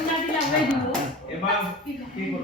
una de las redes, ¿eh.